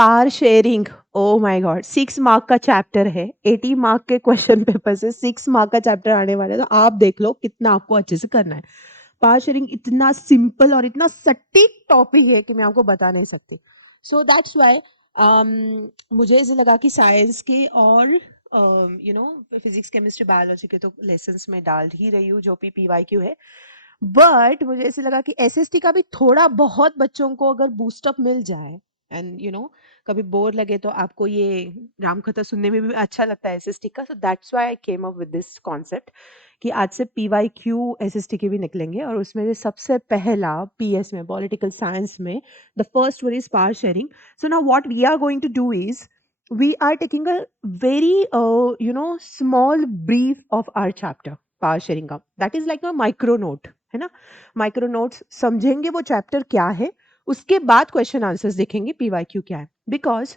Par sharing, oh my God, 6 mark का chapter है, 80 mark के क्वेश्चन पेपर से 6 मार्क का चैप्टर आने वाला है, तो आप देख लो कितना आपको अच्छे से करना है। पार शेयरिंग इतना सिंपल और इतना सटीक टॉपिक है कि मैं आपको बता नहीं सकती। सो दैट्स व्हाई मुझे ऐसे लगा कि साइंस के और फिजिक्स केमिस्ट्री बायोलॉजी के तो लेसन्स में डाल ही रही हूँ जो भी PYQ है, बट मुझे ऐसे लगा कि SST का भी थोड़ा बहुत बच्चों को अगर बूस्टअप मिल जाए एंड कभी बोर लगे तो आपको ये रामकथा सुनने में भी अच्छा लगता है SST का, so that's why I came up with this concept कि आज से PYQ SST के भी निकलेंगे और उसमें से सबसे पहला PS में पॉलिटिकल साइंस में the first one is power sharing. So now what we are going to do is we are taking a very small brief of our chapter power sharing का, that is like a micro note है ना. Micro notes समझेंगे वो chapter क्या है, उसके बाद question answers देखेंगे PYQ क्या है. बिकॉज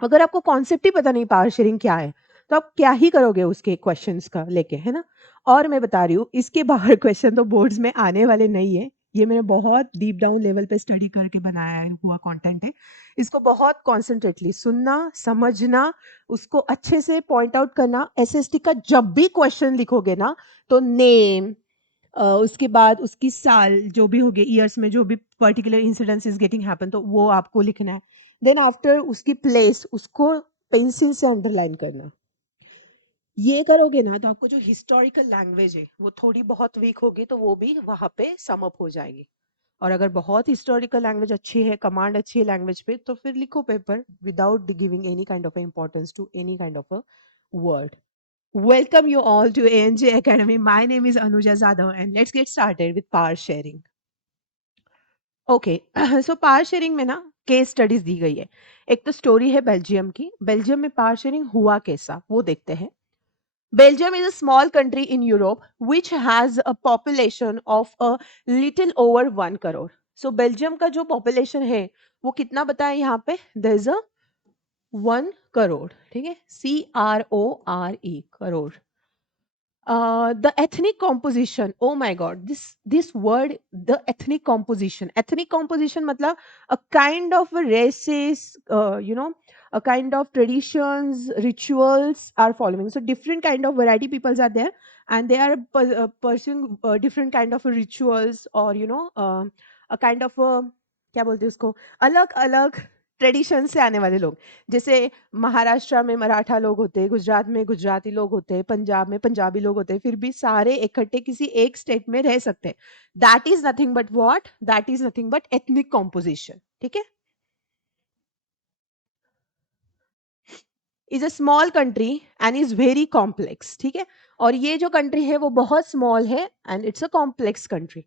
अगर आपको कॉन्सेप्ट ही पता नहीं पावर शेयरिंग क्या है तो आप क्या ही करोगे उसके क्वेश्चंस का लेके, है ना. और मैं बता रही हूँ इसके बाहर क्वेश्चन तो बोर्ड्स में आने वाले नहीं है, ये मैंने बहुत डीप डाउन लेवल पे स्टडी करके बनाया हुआ कंटेंट है. इसको बहुत कॉन्सेंट्रेटली सुनना, समझना, उसको अच्छे से पॉइंट आउट करना. SST का जब भी क्वेश्चन लिखोगे ना तो नेम, उसके बाद उसकी साल जो भी हो गए ईयर्स में जो भी particular incidence is getting happen तो वो आपको लिखना है. देन आफ्टर उसकी प्लेस उसको पेंसिल से अंडरलाइन करना. ये करोगे ना तो आपको जो हिस्टोरिकल लैंग्वेज है वो थोड़ी बहुत वीक होगी तो वो भी वहां पे सम अप हो जाएगी. और अगर बहुत हिस्टोरिकल लैंग्वेज अच्छी है, कमांड अच्छी है लैंग्वेज पे, तो फिर लिखो paper without giving any kind of importance to any kind of a word. Welcome you all to ANJ Academy. My name is Anuja Zadav and let's get started with power sharing. Okay, so power sharing में ना case studies दी गई है. एक तो story है Belgium की. Belgium में power sharing हुआ कैसा वो देखते हैं. Belgium is a small country in Europe which has a population of a little over 1 crore. So Belgium का जो population है वो कितना बताया यहाँ पे? There is a 1 crore. ठीक है, CRORE crore. The ethnic composition, oh my god, this word, the ethnic composition मतलब a kind of a races, a kind of traditions, rituals are following. So different kind of variety peoples are there and they are pursuing different kind of rituals or a kind of a, क्या बोलते हैं उसको, अलग अलग tradition से आने वाले लोग. जैसे महाराष्ट्र में मराठा लोग होते हैं, गुजरात में गुजराती लोग होते हैं, पंजाब में पंजाबी लोग होते हैं, फिर भी सारे इकट्ठे किसी एक स्टेट में रह सकते हैं. That is nothing but what, that is nothing but ethnic composition. ठीक है, is a small country and is very complex. ठीक है, और ये जो कंट्री है वो बहुत स्मॉल है and it's a complex country.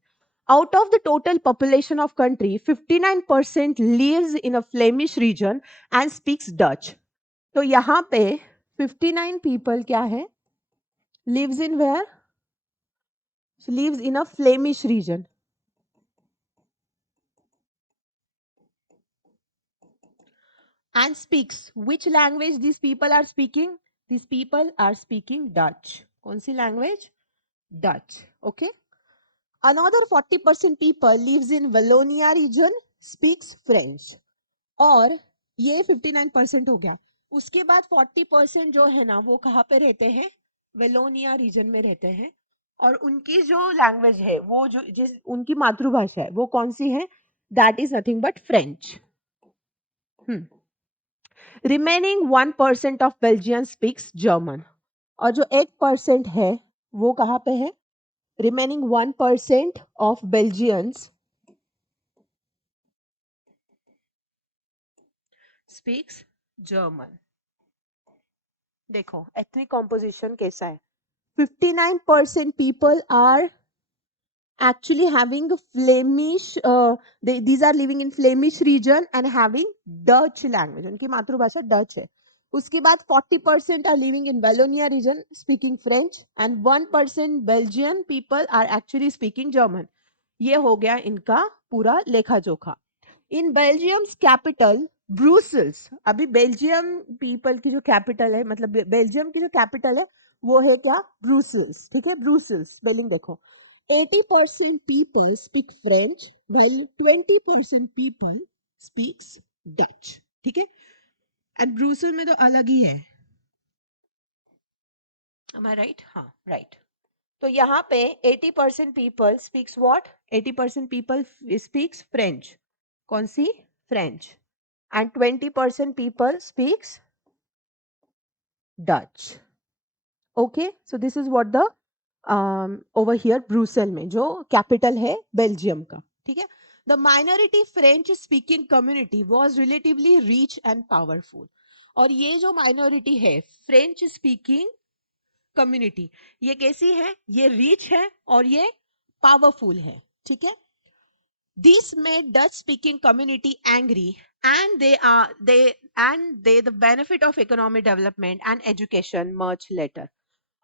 Out of the total population of country, 59% lives in a Flemish region and speaks Dutch. तो यहाँ पे 59 people क्या है? Lives in where? Lives in a Flemish region. And speaks. Which language these people are speaking? These people are speaking Dutch. कौन सी language? Dutch. Okay. Another 40% people lives in Wallonia region, speaks French. और ये 59% हो गया. उसके बाद 40% जो है ना वो कहाँ पे रहते हैं? वेलोनिया रीजन में रहते हैं. और उनकी जो लैंग्वेज है वो जो जिस उनकी मातृभाषा है वो कौन सी है? That is nothing but French. Remaining 1% of Belgian speaks German. और जो 1% है वो कहाँ पे है? Remaining 1% of Belgians speaks German. देखो एथनिक कॉम्पोजिशन कैसा है. 59% people are actually having a Flemish, these are living in Flemish region and having Dutch language. उनकी मातृभाषा Dutch है. उसके बाद 40% are living in Wallonia region speaking French and 1% Belgian people are actually speaking German. ये हो गया इनका पूरा लेखा जोखा. इन बेल्जियम्स कैपिटल ब्रूसल्स. अभी बेल्जियम पीपल की जो कैपिटल है, मतलब बेल्जियम की जो कैपिटल है वो है क्या? ब्रूसल्स. ठीक है, ब्रूसल्स स्पेलिंग देखो. 80% people speak French while 20% people speaks Dutch. ठीक है, एंड ब्रूसेल में तो अलग ही है। Am I right? हाँ, राइट। तो यहाँ पे 80% people speaks what? 80% people speaks French. कौन सी? French. And 20% people speaks Dutch. Okay, so this is what the over here Brussel में, जो कैपिटल है बेल्जियम का, ठीक है। The minority French speaking community was relatively rich and powerful. और ये जो माइनॉरिटी है फ्रेंच स्पीकिंग कम्युनिटी, ये कैसी है? ये रिच है और ये पावरफुल है, ठीक है। This made Dutch speaking community angry, and they the benefit of economic development and education much later.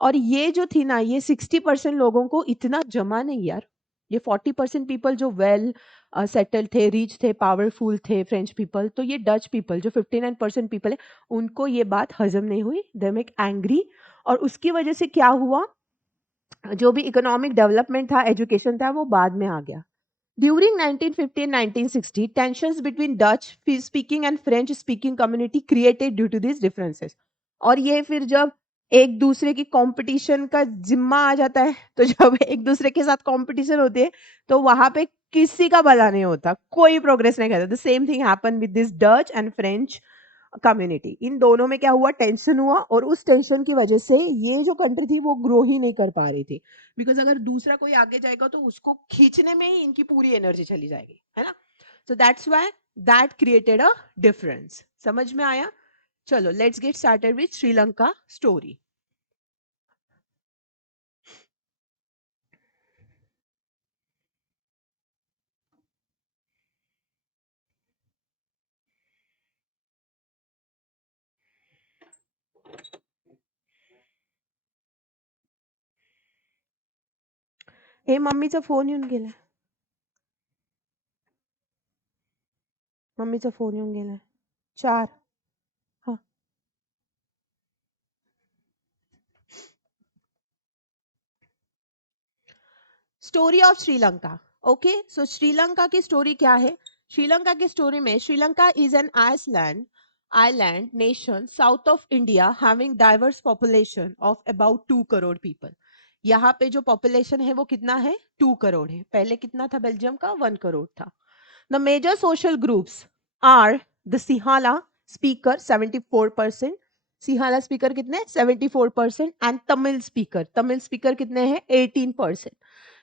और ये जो थी ना, ये 60% लोगों को इतना जमा नहीं यार। ये 40% पीपल जो वेल सेटल थे, रिच थे, पावरफुल थे फ्रेंच पीपल, तो ये डच पीपल जो 59% पीपल है, उनको ये बात हजम नहीं हुई, दे मेक एंग्री। और उसकी वजह से क्या हुआ? जो भी इकोनॉमिक डेवलपमेंट था, एजुकेशन था, वो बाद में आ गया। During 1950 and 1960, tensions between Dutch speaking and French speaking community created due to these differences. और ये फिर जब एक दूसरे की कंपटीशन का जिम्मा आ जाता है, तो जब एक दूसरे के साथ कंपटीशन होती है, तो वहां पे किसी का भला नहीं होता, कोई प्रोग्रेस नहीं करता। The same thing happen with this Dutch and French community. इन दोनों में क्या हुआ? टेंशन हुआ, और उस टेंशन की वजह से ये जो कंट्री थी वो ग्रो ही नहीं कर पा रही थी। बिकॉज अगर दूसरा कोई आगे जाएगा तो उसको खींचने में ही इनकी पूरी एनर्जी चली जाएगी, है ना। So that's why that created a difference. समझ में आया? चलो let's get started with Sri Lanka story. हे मम्मीचा फोन येऊन गेलाय, मम्मीचा फोन येऊन गेलाय 4। हाँ, स्टोरी ऑफ श्रीलंका। ओके, सो श्रीलंका की स्टोरी क्या है? श्रीलंका की स्टोरी में, Sri Lanka is an island nation south of India having diverse population of about 2 crore people. यहाँ पे जो पॉपुलेशन है वो कितना है? 2 करोड़ है। पहले कितना था बेल्जियम का? 1 करोड़ था। The major social groups are the Sinhala speaker 74%। Sinhala speaker कितने? 74%। एंड तमिल स्पीकर कितने हैं? 18%।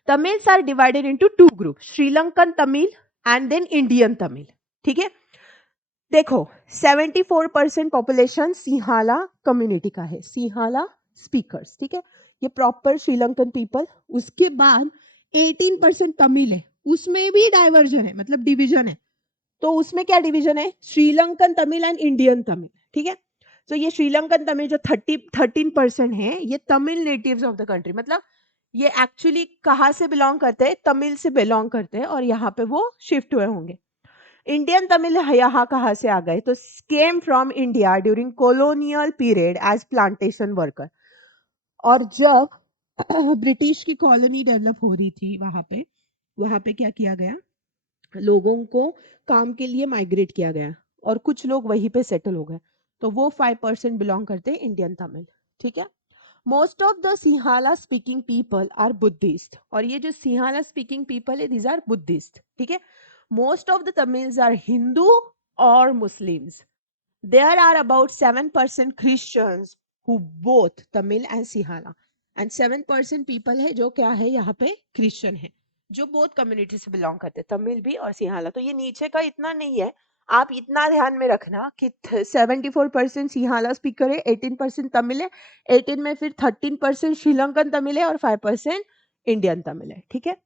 Tamils are divided into two groups, Sri Lankan Tamil and then Indian Tamil. ठीक है, देखो 74% पॉपुलेशन सिंहाला कम्युनिटी का है, सिंहाला स्पीकर्स, ठीक है, ये प्रॉपर श्रीलंकन पीपल। उसके बाद 18% तमिल है, उसमें भी डाइवर्जन है, मतलब डिवीजन है। तो उसमें क्या डिवीजन है? श्रीलंकन तमिल एंड इंडियन तमिल, ठीक है। तो ये श्रीलंकन तमिल जो 13% है, ये Tamil natives of the country, मतलब ये एक्चुअली कहाँ से बिलोंग करते हैं? तमिल से बिलोंग करते हैं, और यहाँ पे वो शिफ्ट हुए होंगे। इंडियन तमिल यहाँ कहाँ से आ गए? तो came from India during colonial period as plantation worker. और जब ब्रिटिश की कॉलोनी डेवलप हो रही थी वहां पे क्या किया गया? लोगों को काम के लिए माइग्रेट किया गया, और कुछ लोग वहीं पे सेटल हो गए। तो वो 5% बिलोंग करते हैं इंडियन तमिल, ठीक है। Most of the Sinhala speaking people are Buddhist, और ये जो सिंहाला स्पीकिंग पीपल है, दीज आर बुद्धिस्ट, ठीक है। Most of the Tamils are Hindu और Muslims. There are about 7% Christians who both Tamil and Sinhala, and 7% people है जो क्या है यहाँ पे? क्रिश्चियन है, जो बोथ कम्युनिटी से बिलोंग करते हैं, तमिल भी और सिंहाला। तो ये नीचे का इतना नहीं है, आप इतना ध्यान में रखना कि 74% सिंहाला स्पीकर है, 18% तमिल है, 18 में फिर 13% श्रीलंकन तमिल है और 5% इंडियन तमिल है, ठीक है।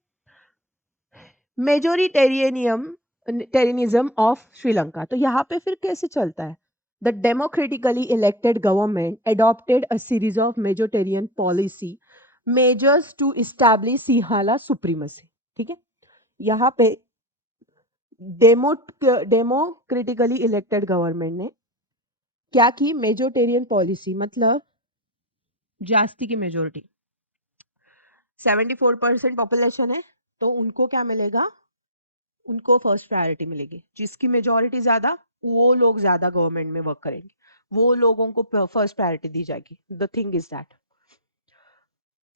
टेरिनिज्म ऑफ श्रीलंका, तो यहाँ पे फिर कैसे चलता है? The democratically elected government adopted a series of majoritarian policy measures to establish Sinhala supremacy, ठीक है। यहाँ पे डेमोक्रेटिकली इलेक्टेड गवर्नमेंट ने क्या की? मेजोरिटेरियन पॉलिसी, मतलब जास्ती की मेजोरिटी। 74% पॉपुलेशन है, तो उनको क्या मिलेगा? उनको फर्स्ट प्रायोरिटी मिलेगी। जिसकी मेजोरिटी ज्यादा वो लोग ज्यादा गवर्नमेंट में वर्क करेंगे, वो लोगों को फर्स्ट प्रायोरिटी दी जाएगी. The thing is that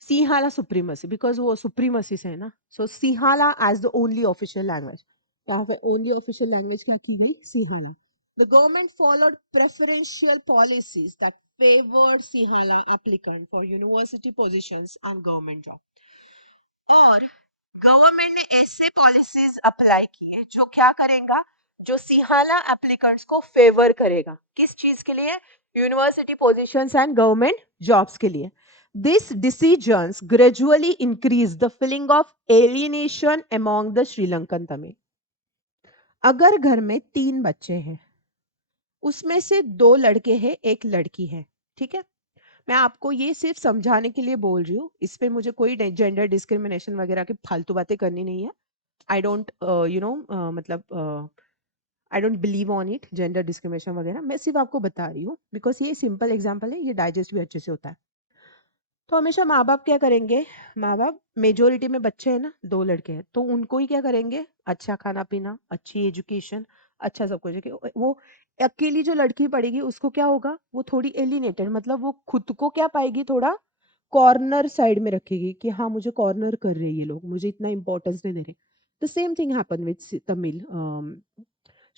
Sinhala supremacy, because वो सुप्रीमसी से है ना. So Sinhala as the only official language, यहाँ पे ओनली ऑफिशियल लैंग्वेज क्या की गई, Sinhala. The government followed preferential policies that favoured Sinhala applicant for university positions and government job. और गवर्नमेंट ने ऐसे पॉलिसीज अप्लाई किए जो क्या करेगा, जो सिंहाला एप्लीकेंट्स को फेवर करेगा. किस चीज के लिए, university positions and government jobs के लिए. These decisions gradually increase the feeling of alienation among the Sri Lankan Tamil. अगर घर में 3 बच्चे हैं, उसमें से 2 लड़के हैं, 1 लड़की है, ठीक है. मैं आपको ये सिर्फ समझाने के लिए बोल रही हूँ, इस पे मुझे कोई जेंडर डिस्क्रिमिनेशन वगैरह की फालतू बातें करनी नहीं है. आई डोंट मतलब I don't believe on it, gender discrimination वगैरह. मैं सिर्फ आपको बता रही हूँ बिकॉज ये सिंपल एग्जाम्पल है, ये डाइजेस्ट भी अच्छे से होता है. तो हमेशा माँ बाप क्या करेंगे, माँ बाप मेजोरिटी में बच्चे हैं ना, 2 लड़के हैं, तो उनको ही क्या करेंगे, अच्छा खाना पीना, अच्छी एजुकेशन, अच्छा सब कुछ. वो अकेली जो लड़की पड़ेगी उसको क्या होगा, वो थोड़ी एलिनेटेड, मतलब वो खुद को क्या पाएगी, थोड़ा कॉर्नर साइड में रखेगी कि हाँ मुझे कॉर्नर कर रहे हैं ये लोग, मुझे इतना इंपॉर्टेंस नहीं दे रहे. The same thing happen with Tamil,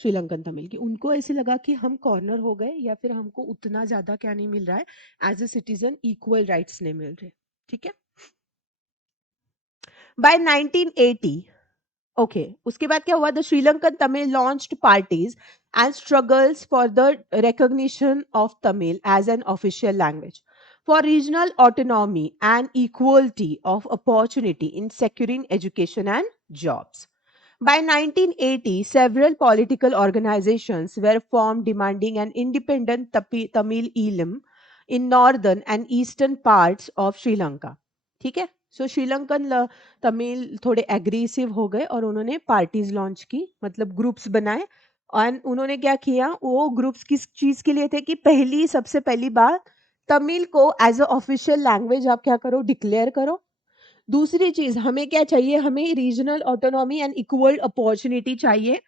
Sri Lankan Tamil, की उनको ऐसे लगा कि हम कॉर्नर हो गए, या फिर हमको उतना ज्यादा क्या नहीं मिल रहा है as a citizen, equal rights नहीं मिल रहे. ठीक है. बाय 1980, ओके, उसके बाद क्या हुआ, the Sri Lankan Tamil launched parties and struggles for the recognition of Tamil as an official language for regional autonomy and equality of opportunity in securing education and jobs. By 1980, several political organizations were formed demanding an independent Tamil Eelam in northern and eastern parts of Sri Lanka. ठीक है. सो श्रीलंकन तमिल थोड़े aggressive हो गए और उन्होंने parties launch की, मतलब groups बनाए. और उन्होंने क्या किया, वो ग्रुप्स किस चीज के लिए थे कि सबसे पहली बात, तमिल को एज अ ऑफिशियल लैंग्वेज आप क्या करो, डिक्लेयर करो. दूसरी चीज हमें क्या चाहिए, हमें regional autonomy and equal opportunity चाहिए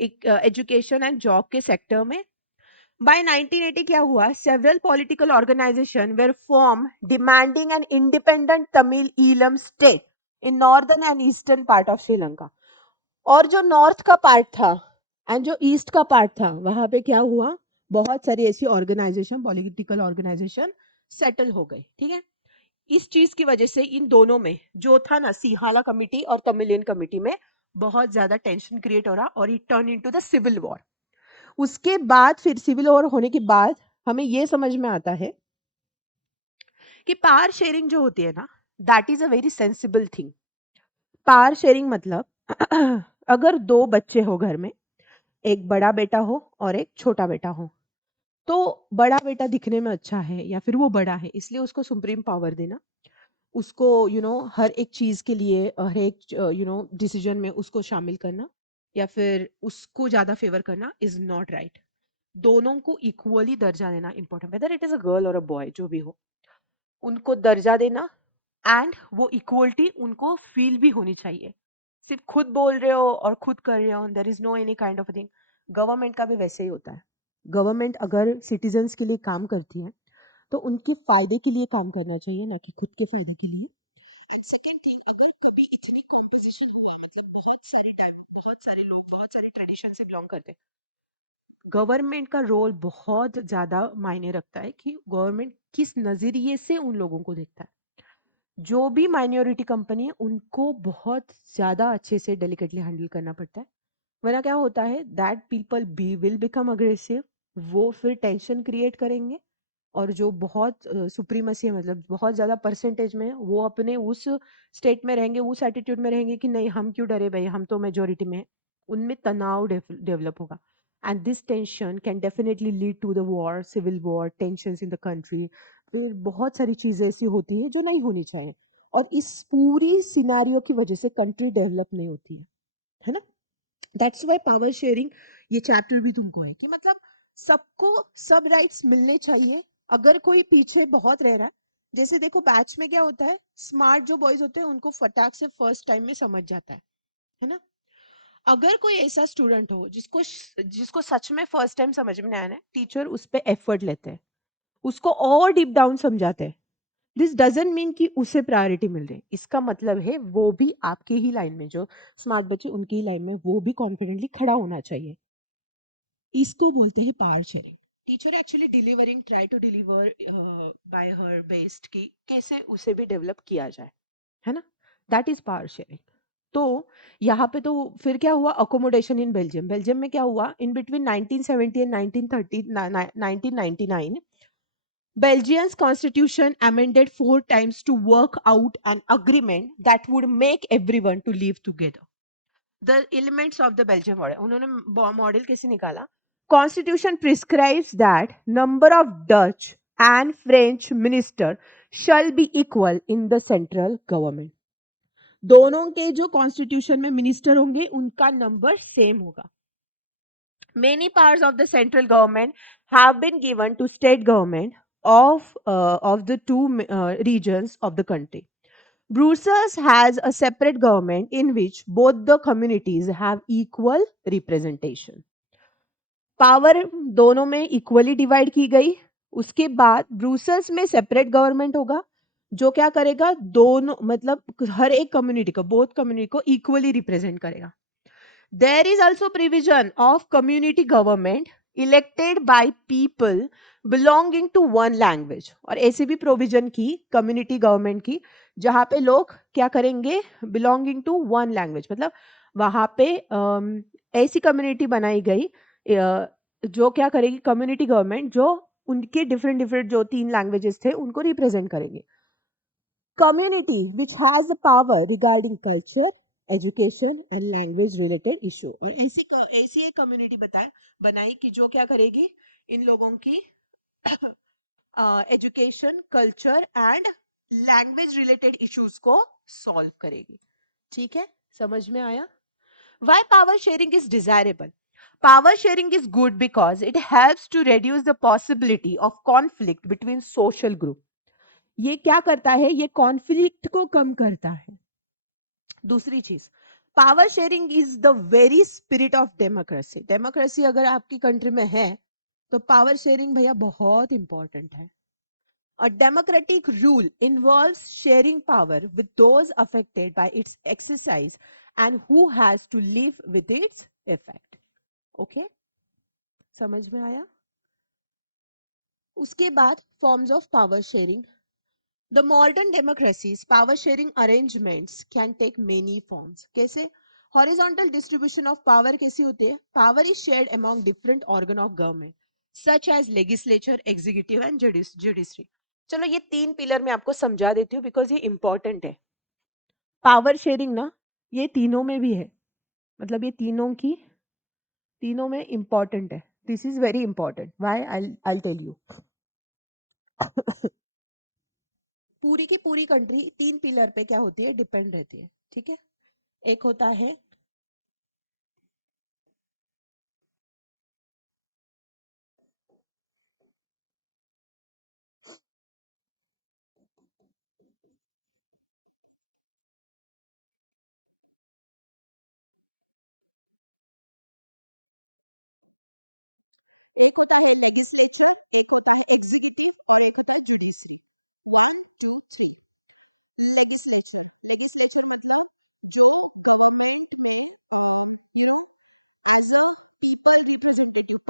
एजुकेशन एंड जॉब के सेक्टर में. बाय 1980 क्या हुआ, several political organisation were form demanding an independent Tamil Eelam state in northern and eastern part of Sri Lanka. और जो नॉर्थ का पार्ट था एंड जो ईस्ट का पार्ट था, वहां पे क्या हुआ, बहुत सारी ऐसी ऑर्गेनाइजेशन, पॉलिटिकल ऑर्गेनाइजेशन सेटल हो गए. ठीक है. इस चीज की वजह से इन दोनों में जो था ना, सिंहाला कमिटी और तमिलियन कमिटी में बहुत ज्यादा टेंशन क्रिएट हो रहा, और it turn into the civil war. उसके बाद फिर सिविल वॉर होने के बाद हमें ये समझ में आता है कि पावर शेयरिंग जो होती है ना, that is a very sensible thing. Power sharing मतलब अगर 2 बच्चे हो घर में, एक बड़ा बेटा हो और एक छोटा बेटा हो, तो बड़ा बेटा दिखने में अच्छा है या फिर वो बड़ा है इसलिए उसको सुप्रीम पावर देना, उसको हर एक चीज के लिए, हर एक डिसीजन में उसको शामिल करना, या फिर उसको ज्यादा फेवर करना इज नॉट राइट. दोनों को इक्वली दर्जा देना important, whether it is a girl और अ बॉय, जो भी हो, उनको दर्जा देना. एंड वो इक्वलिटी उनको फील भी होनी चाहिए. सिर्फ खुद बोल रहे हो और खुद कर रहे हो, there is no any kind of thing. Government का भी वैसे ही होता है. गवर्नमेंट अगर सिटीजन्स के लिए काम करती है तो उनके फायदे के लिए काम करना चाहिए, ना कि खुद के फायदे के लिए. एंड सेकेंड थिंग, अगर कभी इतनी कॉम्पोजिशन हुआ, मतलब बहुत सारे टाइम, बहुत सारे लोग बहुत सारे ट्रेडिशन से बिलोंग करते, गवर्नमेंट का रोल बहुत ज्यादा मायने रखता है कि गवर्नमेंट किस नजरिए से उन लोगों को देखता है. जो भी माइनॉरिटी कंपनी है उनको बहुत ज्यादा अच्छे से डेलिकेटली हैंडल करना पड़ता है, वरना क्या होता है, that people be will become aggressive, वो फिर टेंशन क्रिएट करेंगे. और जो बहुत सुप्रीमसी है, मतलब बहुत ज़्यादा परसेंटेज में है, वो अपने उस स्टेट में रहेंगे, उस एटीट्यूड में रहेंगे कि नहीं हम क्यों डरे भाई, हम तो मेजोरिटी में हैं. उनमें तनाव डेवलप होगा. And this tension can definitely lead to the war, civil war, tensions in the country. फिर बहुत सारी चीज़ें ऐसी होती हैं जो नहीं होनी चाहिए, और इस पूरी सिनारियो की वजह से कंट्री डेवलप नहीं होती है ना. दैट्स वाई पावर शेयरिंग, ये चैप्टर भी तुमको है कि मतलब सबको सब राइट्स मिलने चाहिए. अगर कोई पीछे बहुत रह रहा है, जैसे देखो बैच में क्या होता है, स्मार्ट जो बॉयज होते हैं उनको फटाक से फर्स्ट टाइम में समझ जाता है ना. अगर कोई ऐसा स्टूडेंट हो जिसको सच में फर्स्ट टाइम समझ में आया ना, टीचर उस पे एफर्ट लेते हैं, उसको और डीप डाउन समझाते हैं। दिस डजंट मीन कि उसे प्रायोरिटी मिल रही है, इसका मतलब है वो भी आपके ही लाइन में, जो स्मार्ट बच्चे उनकी ही लाइन में, वो भी कॉन्फिडेंटली खड़ा होना चाहिए। इसको बोलते हैं power sharing. Teacher actually delivering try to deliver by her best की कैसे उसे भी डेवलप किया जाए, है ना? That is power sharing. तो यहाँ पे तो फिर क्या हुआ, अकोमोडेशन इन बेल्जियम। बेल्जियम में क्या हुआ, in between 1970 and 1930 1999, Belgium's constitution amended 4 times to work out an agreement that would make everyone to live together. The elements of the Belgium model. उन्होंने मॉडल कैसे निकाला? Constitution prescribes that number of Dutch and French minister shall be equal in the central government. दोनों के जो constitution में minister होंगे उनका number same होगा. Many powers of the central government have been given to state government of the two regions of the country. Brussels has a separate government in which both the communities have equal representation. Power दोनों में equally divide की गई. उसके बाद Brussels में separate government होगा जो क्या करेगा, दोनों मतलब हर एक कम्युनिटी को, बोथ कम्युनिटी को इक्वली रिप्रेजेंट करेगा. There is also provision of community government elected by people belonging to one language. और ऐसी भी प्रोविजन की कम्युनिटी गवर्नमेंट की जहां पे लोग क्या करेंगे, बिलोंगिंग टू वन लैंग्वेज, मतलब वहां पे ऐसी कम्युनिटी बनाई गई जो क्या करेगी, कम्युनिटी गवर्नमेंट जो उनके डिफरेंट डिफरेंट जो 3 लैंग्वेजेस थे उनको रिप्रेजेंट करेंगे. Community which has the power regarding culture, education and language related issue. और ऐसी एक कम्युनिटी बनाई कि जो क्या करेगी, इन लोगों की education, culture and language related issues को सॉल्व करेगी. ठीक है, समझ में आया? Why power sharing is desirable? Power sharing is good because it helps to reduce the possibility of conflict between social group. ये क्या करता है, ये कॉन्फ्लिक्ट को कम करता है. दूसरी चीज, power sharing is the very spirit of democracy. Democracy अगर आपकी कंट्री में है तो पावर शेयरिंग भैया बहुत इंपॉर्टेंट है. A democratic rule involves sharing power with those affected by its exercise and who has to live with its effect. Okay? समझ में आया? उसके बाद forms of power sharing. The modern democracies, power sharing arrangements can take many forms. कैसे? Horizontal distribution of power कैसी होती है? Power is shared among different organ of government, such as legislature, executive and judiciary. चलो ये 3 pillar मैं आपको समझा देती हूँ बिकॉज ये इंपॉर्टेंट है. पावर शेयरिंग ना ये तीनों में भी है, मतलब ये तीनों में इंपॉर्टेंट है. This is very important. Why? I tell you. पूरी की पूरी कंट्री 3 पिलर पे क्या होती है, डिपेंड रहती है. ठीक है, एक होता है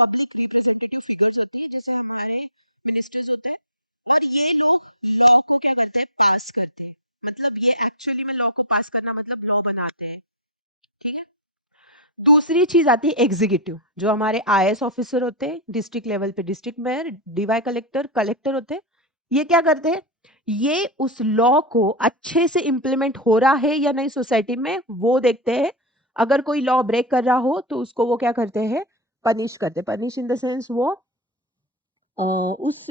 पब्लिक रिप्रेजेंटेटिव फिगर्स होते हैं, जैसे हमारे मिनिस्टर्स होते हैं. और ये लोग लॉ को क्या करते हैं, पास करते हैं. मतलब ये एक्चुअली में लॉ को पास करना मतलब लॉ बनाते हैं. ठीक है. दूसरी चीज आती है एग्जीक्यूटिव, जो हमारे आईएएस ऑफिसर होते हैं, डिस्ट्रिक्ट लेवल पे district mayor, DY collector, collector होते हैं. ये क्या करते हैं, ये उस लॉ को अच्छे से इम्प्लीमेंट हो रहा है या नहीं सोसाइटी में वो देखते हैं. अगर कोई लॉ ब्रेक कर रहा हो तो उसको वो क्या करते हैं, पनिश करते हैं. पनिश इन द सेंस वो उस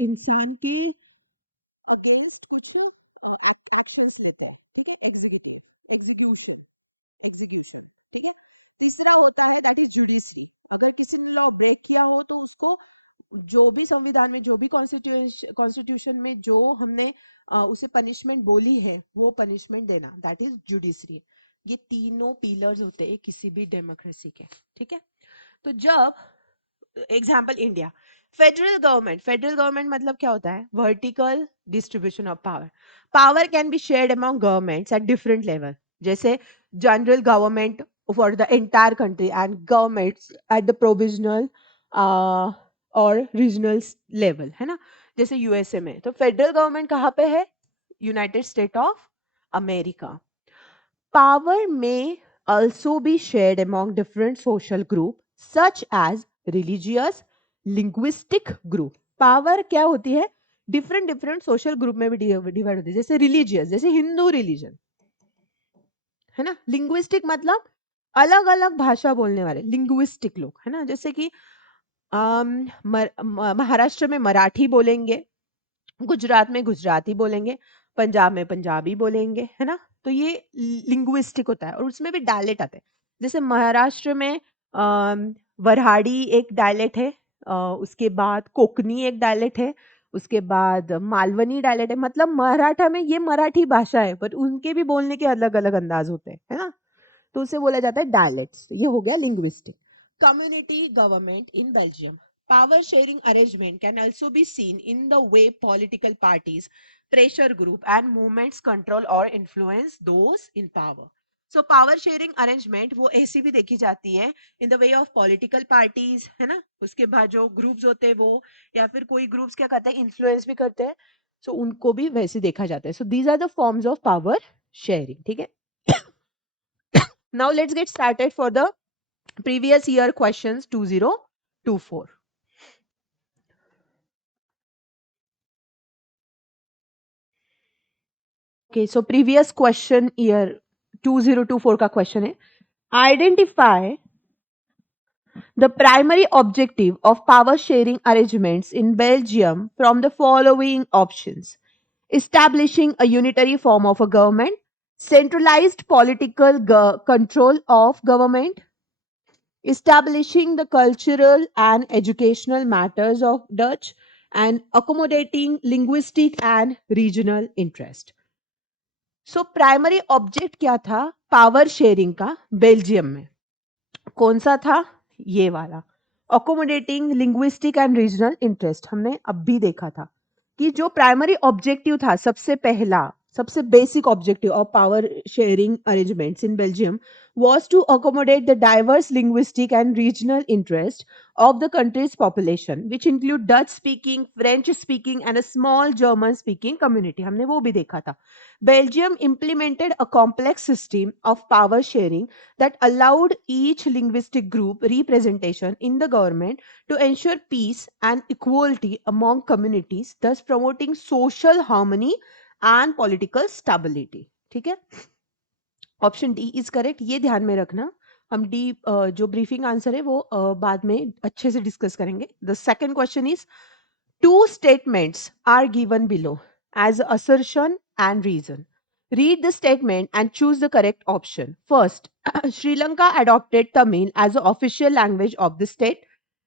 इंसान के अगेंस्ट कुछ एक्शंस लेता है. ठीक है, एग्जीक्यूटिव, एग्जीक्यूशन. ठीक है. तीसरा होता है दैट इज जुडिशरी. अगर किसी ने लॉ ब्रेक किया हो तो उसको जो भी संविधान में, जो भी कॉन्स्टिट्यूशन में जो हमने उसे पनिशमेंट बोली है वो पनिशमेंट देना, दैट इज जुडिशरी. ये तीनों पिलर्स होते हैं किसी भी डेमोक्रेसी के, ठीक है। तो जब एग्जाम्पल इंडिया, फेडरल गवर्नमेंट मतलब क्या होता है, vertical distribution of power. Power can be shared among governments at different level, जैसे general government for the entire country and governments at the provisional और रीजनल लेवल, है ना। जैसे यूएसए में तो फेडरल गवर्नमेंट कहाँ पे है, United state of America. Power may also be shared among different social groups such as religious, linguistic group. Power क्या होती है, डिफरेंट डिफरेंट सोशल ग्रुप में भी डिवाइड होती है, जैसे रिलीजियस, जैसे हिंदू रिलीजन, है ना। लिंग्विस्टिक मतलब अलग अलग भाषा बोलने वाले लिंग्विस्टिक लोग, है ना। जैसे कि महाराष्ट्र में मराठी बोलेंगे, गुजरात में गुजराती बोलेंगे, पंजाब में पंजाबी बोलेंगे, है ना। तो ये लिंग्विस्टिक होता है और उसमें भी डायलेक्ट आते हैं। जैसे महाराष्ट्र में वरहाड़ी एक डायलेक्ट है, उसके बाद कोकनी एक डायलेक्ट है, उसके बाद मालवनी डायलेक्ट है। मतलब मराठा में ये मराठी भाषा है पर उनके भी बोलने के अलग अलग अंदाज होते हैं, है ना। तो उसे बोला जाता है डायलेक्ट्स। ये हो गया linguistic. Community government in Belgium, power sharing arrangement can also be seen in the way political parties, pressure group and movements control or influence those in power. So power sharing arrangement वो ऐसी भी देखी जाती है in the way of political parties, है ना। उसके बाद जो ग्रुप्स होते हैं वो, या फिर कोई ग्रुप्स क्या करते हैं, इन्फ्लुएंस भी करते हैं, सो उनको भी वैसे देखा जाता है। So these are the forms of power sharing, ठीक है। Now let's get started for the previous year questions 2024. Okay, so previous question year 2024 का question है, identify the primary objective of power sharing arrangements in Belgium from the following options: establishing a unitary form of a government, centralized political control of government, establishing the cultural and educational matters of Dutch, and accommodating linguistic and regional interest. So primary object क्या था power sharing का Belgium में, कौन सा था, ये वाला, accommodating linguistic and regional interest. हमने अब भी देखा था कि जो प्राइमरी ऑब्जेक्टिव था, सबसे पहला सबसे basic objective of power sharing arrangements in Belgium was to accommodate the diverse linguistic and regional interest of the country's population, which include Dutch speaking, French speaking and a small German speaking community. हमने वो भी देखा था। Belgium implemented a complex system of power sharing that allowed each linguistic group representation in the government to ensure peace and equality among communities, thus promoting social harmony and political stability. ठीक है, option D is correct. ये ध्यान में रखना, हम D जो briefing answer है वो बाद में अच्छे से डिस्कस करेंगे। The second question is, two statements are given below as assertion and reason. Read the statement and choose the correct option. First, Sri Lanka adopted Tamil as the official language of the state.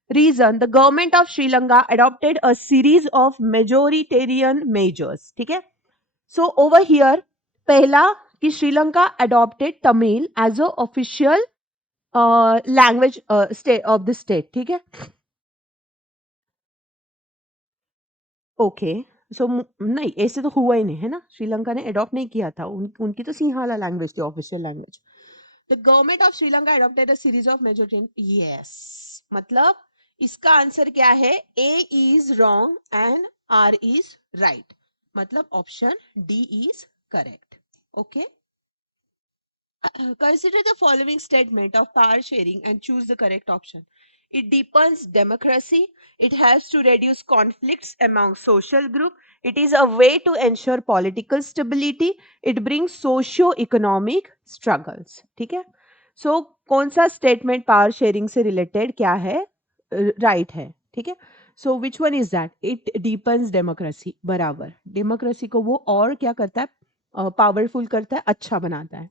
Reason, the government of Sri Lanka adopted a series of majoritarian measures. ठीक है, so over here पहला कि Sri Lanka adopted Tamil as a official language state of the state, ठीक है। Okay, सो नहीं, ऐसे तो हुआ ही नहीं, है ना। श्रीलंका ने अडॉप्ट नहीं किया था, उनकी तो सिंहाला लैंग्वेज थी official language. The government of Sri Lanka adopted a series of majority, yes, मतलब इसका आंसर क्या है, ए is wrong and are is right, मतलब option D is correct. Okay, consider the following statement of power sharing and choose the correct option. It deepens democracy. It helps to reduce conflicts among social groups. It is a way to ensure political stability. It brings socio-economic struggles. ठीक है, so कौन सा statement power sharing से related क्या है, right है, ठीक है। So which one is that, it deepens democracy, बराबर, डेमोक्रेसी को वो और क्या करता है, पावरफुल करता है, अच्छा बनाता है।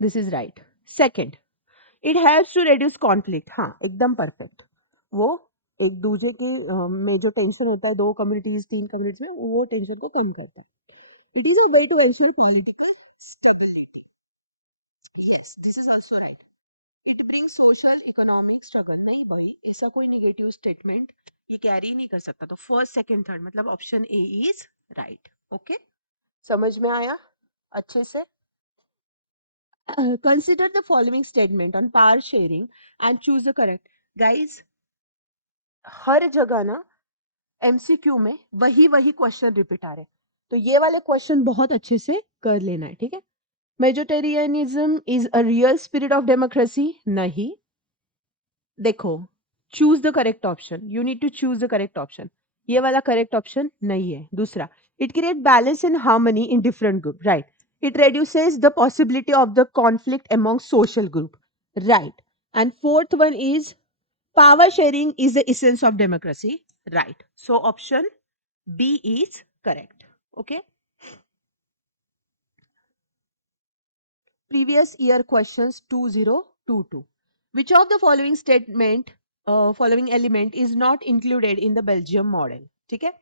This is right. Second, it helps to reduce conflict, हाँ एकदम परफेक्ट। वो एक दूसरे के में जो टेंशन होता है दो कम्युनिटीज तीन कम्युनिटीज में, वो टेंशन को कम करता है। It is a way to ensure political stability, yes, this is also right. It bring social economic struggle, नहीं भाई, ऐसा कोई नेगेटिव स्टेटमेंट ये कैरी नहीं कर सकता। तो फर्स्ट सेकंड थर्ड मतलब option A is right. Okay, समझ में आया अच्छे से? Consider the following statement on power sharing and choose the correct. Guys, हर जगह ना एमसीक्यू में वही वही क्वेश्चन रिपीट आ रहे, तो ये वाले क्वेश्चन बहुत अच्छे से कर लेना है, ठीक है? Majoritarianism is a real spirit of democracy, नहीं। देखो, choose the correct option, you need to choose the correct option. ये वाला करेक्ट ऑप्शन नहीं है। दूसरा, it create balance and harmony in different group, right. It reduces the possibility of the conflict among social group, right. And fourth one is power sharing is the essence of democracy, right. So option B is correct. Okay. Previous year questions 2022. Which of the following element is not included in the Belgium model? ठीक है?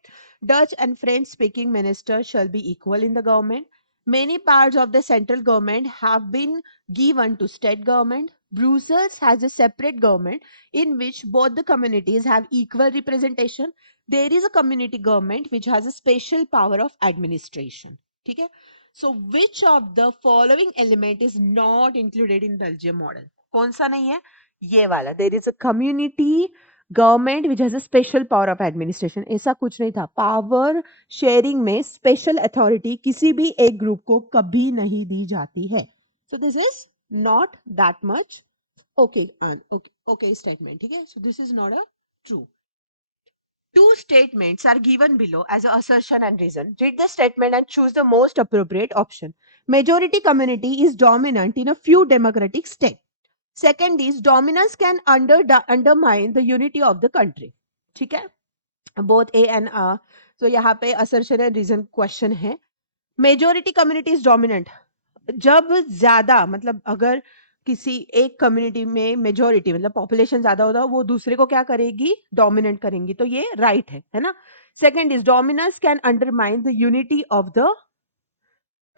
Dutch and French speaking ministers shall be equal in the government. Many parts of the central government have been given to state government. Brussels has a separate government in which both the communities have equal representation. There is a community government which has a special power of administration. ठीक है? So which of the following element is not included in Belgium model? कौन सा नहीं है? ये वाला. There is a community government which has a special power of administration. ऐसा कुछ नहीं था. Power sharing में special authority किसी भी एक group को कभी नहीं दी जाती है. So this is not that much okay statement. ठीक है? So this is not a true. Two statements are given below as an assertion and reason. Read the statement and choose the most appropriate option. Majority community is dominant in a few democratic states. Second is dominance can undermine the unity of the country. ठीक है? Both A and R. So यहाँ पे assertion and reason question है. Majority community is dominant. जब ज्यादा मतलब अगर किसी एक कम्युनिटी में मेजोरिटी मतलब पॉपुलेशन ज्यादा होता है, वो दूसरे को क्या करेगी? डोमिनेट करेंगी, तो ये राइट है ना? Second is dominance can undermine the unity of the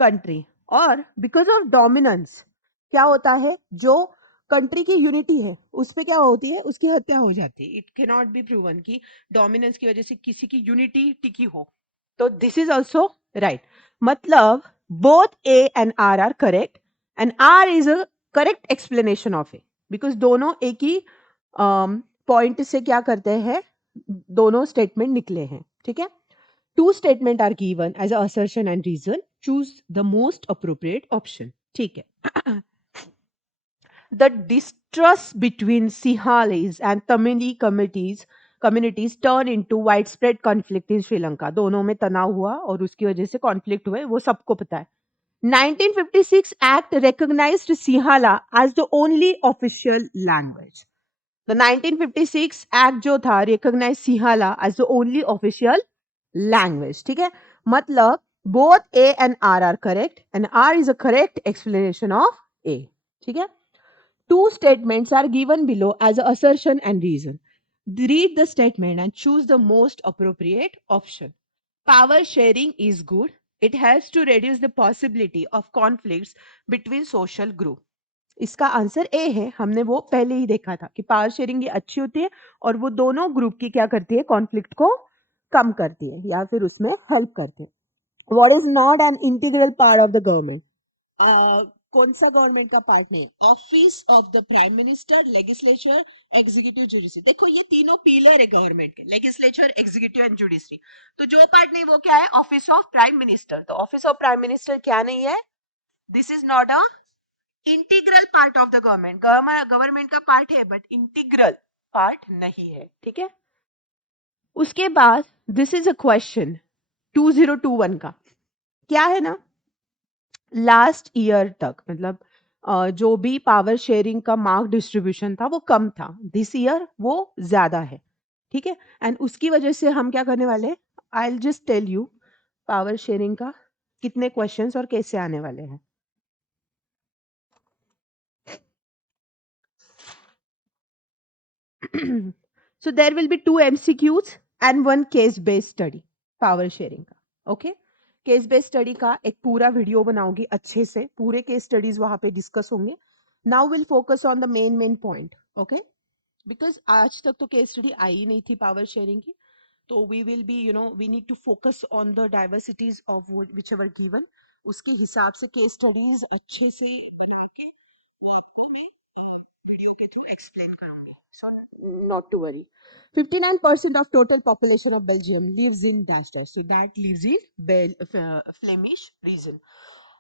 country, और बिकॉज ऑफ डोमिनेंस क्या होता है? जो कंट्री की यूनिटी है उस पे क्या होती है? उसकी हत्या हो जाती है। It can not be proven कि डोमिनेंस की वजह से किसी की यूनिटी टिकी हो। तो दिस इज ऑल्सो राइट। मतलब both A and R are correct and R is a correct explanation of A, because दोनों एक ही पॉइंट से क्या करते हैं? दोनों स्टेटमेंट निकले हैं, ठीक है? Two statement are given as a assertion and reason. Choose the most appropriate option. ठीक है? The distrust between Sinhalese and Tamili communities turn into widespread conflict in Sri Lanka. दोनों में तनाव हुआ और उसकी वजह से कॉन्फ्लिक्ट हुए, वो सबको पता है. 1956 Act recognized Sinhala as the only official language. The 1956 Act जो था recognize Sinhala as the only official language. ठीक है? मतलब both A and R are correct and R is a correct explanation of A. ठीक है? Two statements are given below as an assertion and reason. Read the statement and choose the most appropriate option. Power sharing is good. It helps to reduce the possibility of conflicts between social groups. इसका answer A है। हमने वो पहले ही देखा था कि power sharing ये अच्छी होती है और वो दोनों ग्रुप की क्या करती है? कॉन्फ्लिक्ट को कम करती है या फिर उसमें हेल्प करती है। What is not an integral part of the government? कौन सा गवर्नमेंट का पार्ट नहीं? Office of the prime minister, legislature, executive, judiciary. देखो ये तीनों पिलर है गवर्नमेंट के, लेजिस्लेचर, एग्जीक्यूटिव एंड जुडिशरी। तो जो पार्ट नहीं वो क्या है? Office of prime minister. तो ऑफिस ऑफ प्राइम मिनिस्टर क्या नहीं है? This is not a integral part of the government. Government का पार्ट है बट इंटीग्रल पार्ट नहीं है, ठीक है? उसके बाद दिस इज अ क्वेश्चन 2021 का। क्या है ना, लास्ट ईयर तक मतलब जो भी पावर शेयरिंग का मार्क डिस्ट्रीब्यूशन था वो कम था, दिस ईयर वो ज्यादा है, ठीक है? एंड उसकी वजह से हम क्या करने वाले हैं? I will just tell you power sharing का कितने क्वेश्चंस और कैसे आने वाले हैं। So there will be two MCQs and one case based study, power sharing का, okay? केस बेस्ड स्टडी का एक पूरा वीडियो बनाऊंगी अच्छे से, पूरे केस स्टडीज वहां पे डिस्कस होंगे. Now will focus on the main point. Okay, because आज तक तो केस स्टडी आई ही नहीं थी पावर शेयरिंग की. तो we will be we need to focus on the diversities of which ever given. उसके हिसाब से केस स्टडीज अच्छे से बना के वो आपको मैं वीडियो के थ्रू एक्सप्लेन करूंगी. So not to worry. 59% of total population of Belgium lives in dash dash. So that lives in Flemish region.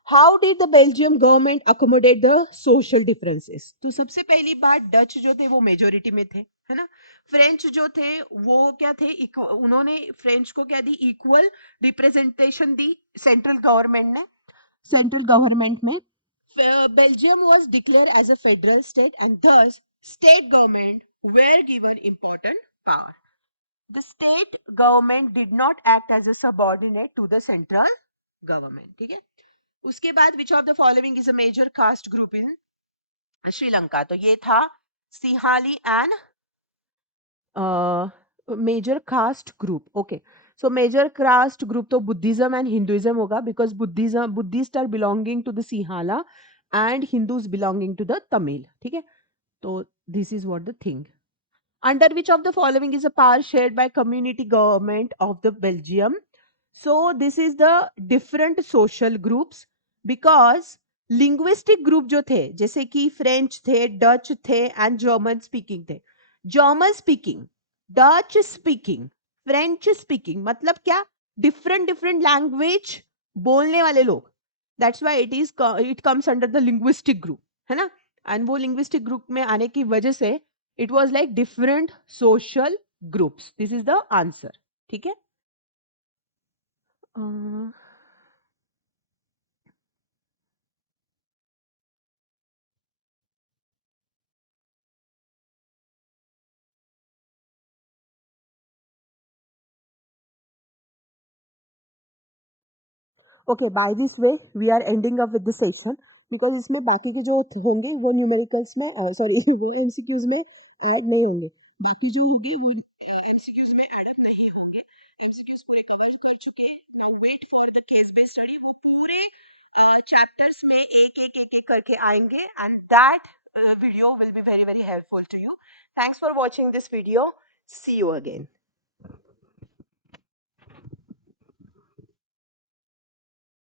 How did the Belgium government accommodate the social differences? तो सबसे पहली बात, Dutch जो थे वो majority में थे, है ना. फ्रेंच जो थे वो क्या थे, उन्होंने फ्रेंच को क्या दी, इक्वल रिप्रेजेंटेशन दी सेंट्रल गवर्नमेंट ने. सेंट्रल गवर्नमेंट में Belgium was declared as a federal state and thus state government were given important power. The state government did not act as a subordinate to the central government. ठीक है. उसके बाद which of the following is a major caste group in Sri Lanka? तो ये था Sihali and major caste group. Okay, so major caste group तो Buddhism and Hinduism होगा, because Buddhist are belonging to the Sihala and Hindus belonging to the Tamil. ठीक है, तो this is what the thing. Under which of the following is a power shared by community government of the Belgium? So this is the different social groups, because linguistic group जो थे जैसे कि French थे, Dutch थे and German speaking थे. German speaking, Dutch speaking, French speaking, मतलब क्या, different different language बोलने वाले लोग. That's why it comes under the linguistic group, है ना. एंड वो लिंग्विस्टिक ग्रुप में आने की वजह से it was like different social groups. This is the answer. ठीक है. Okay, by this way we are ending up with the session, because इसमें बाकी के जो होंगे वो न्यूमेरिकल्स में, सॉरी वो एमसीक्यूज में ऐड नहीं होंगे. बाकी जो होंगे वो एमसीक्यूज में ऐड नहीं होंगे. एमसीक्यूज पूरे कवर कर चुके हैं. And wait for the case based study. वो पूरे चैप्टर्स में एक करके आएंगे and that video will be very very helpful to you. Thanks for watching this video. See you again.